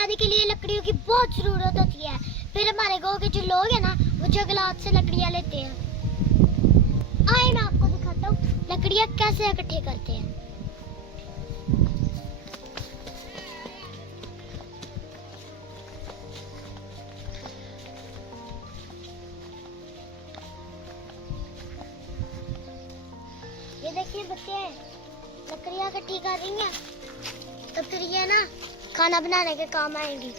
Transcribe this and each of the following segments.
जलाने के लिए लकड़ियों की बहुत जरूरत होती है। फिर हमारे गांव के जो लोग हैं ना, वो जंगलात से लकड़ियां लेते हैं। आइए मैं आपको दिखाता हूँ लकड़ियां कैसे इकट्ठे करते हैं। ये देखिए बच्चे लकड़ियां इकट्ठी कर रही हैं, तो फिर ये ना खाना बनाने के काम आएंगी।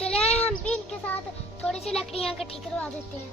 चले आए हम भी इनके साथ थोड़ी सी लकड़ियां इकट्ठी करवा देते हैं।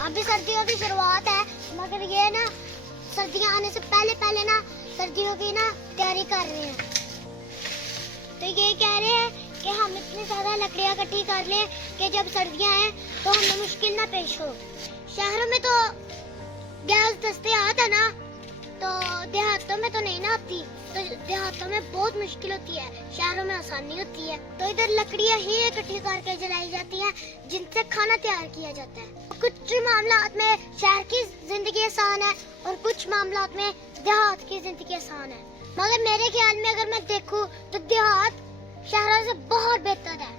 अभी सर्दियों की शुरुआत है, मगर ये ना सर्दियां आने से पहले पहले ना सर्दियों की ना तैयारी कर रहे हैं। तो ये कह रहे हैं कि हम इतनी ज्यादा लकड़ियां इकट्ठी कर लें कि जब सर्दियां आए तो हमें मुश्किल ना पेश हो। शहरों में तो गैस दस्तयाब है ना, तो देहातों में तो नहीं ना आती, तो देहातों में बहुत मुश्किल होती है, शहरों में आसानी होती है। तो इधर लकड़ियां ही इकट्ठी करके जलाई जाती हैं, जिनसे खाना तैयार किया जाता है। कुछ मामलात में शहर की जिंदगी आसान है और कुछ मामलात में देहात की जिंदगी आसान है, मगर मेरे ख्याल में अगर मैं देखूं तो देहात शहरों से बहुत बेहतर है,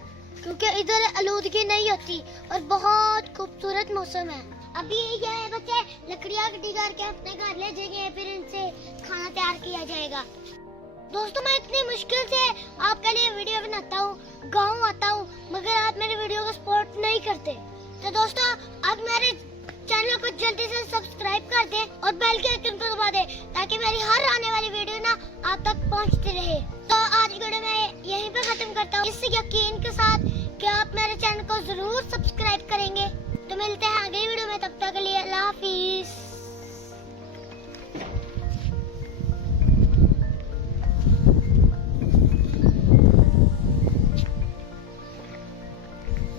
क्योंकि इधर आलूदगी नहीं होती और बहुत खूबसूरत मौसम है। अभी ये है बच्चे लकड़ियां इकट्ठी करके अपने घर ले जाएंगे, फिर इनसे खाना तैयार किया जाएगा। दोस्तों मैं इतनी मुश्किल से आपके लिए वीडियो बनाता हूँ, गाँव आता हूँ, मगर आप मेरे वीडियो को सपोर्ट नहीं करते। तो दोस्तों आप मेरे चैनल को जल्दी से सब्सक्राइब कर दें और बेल के आइकन को दबा दें, ताकि मेरी हर आने वाली वीडियो ना आप तक पहुंचती रहे। तो आज वीडियो मैं यहीं पे खत्म करता हूँ, इस यकीन के साथ कि आप मेरे चैनल को जरूर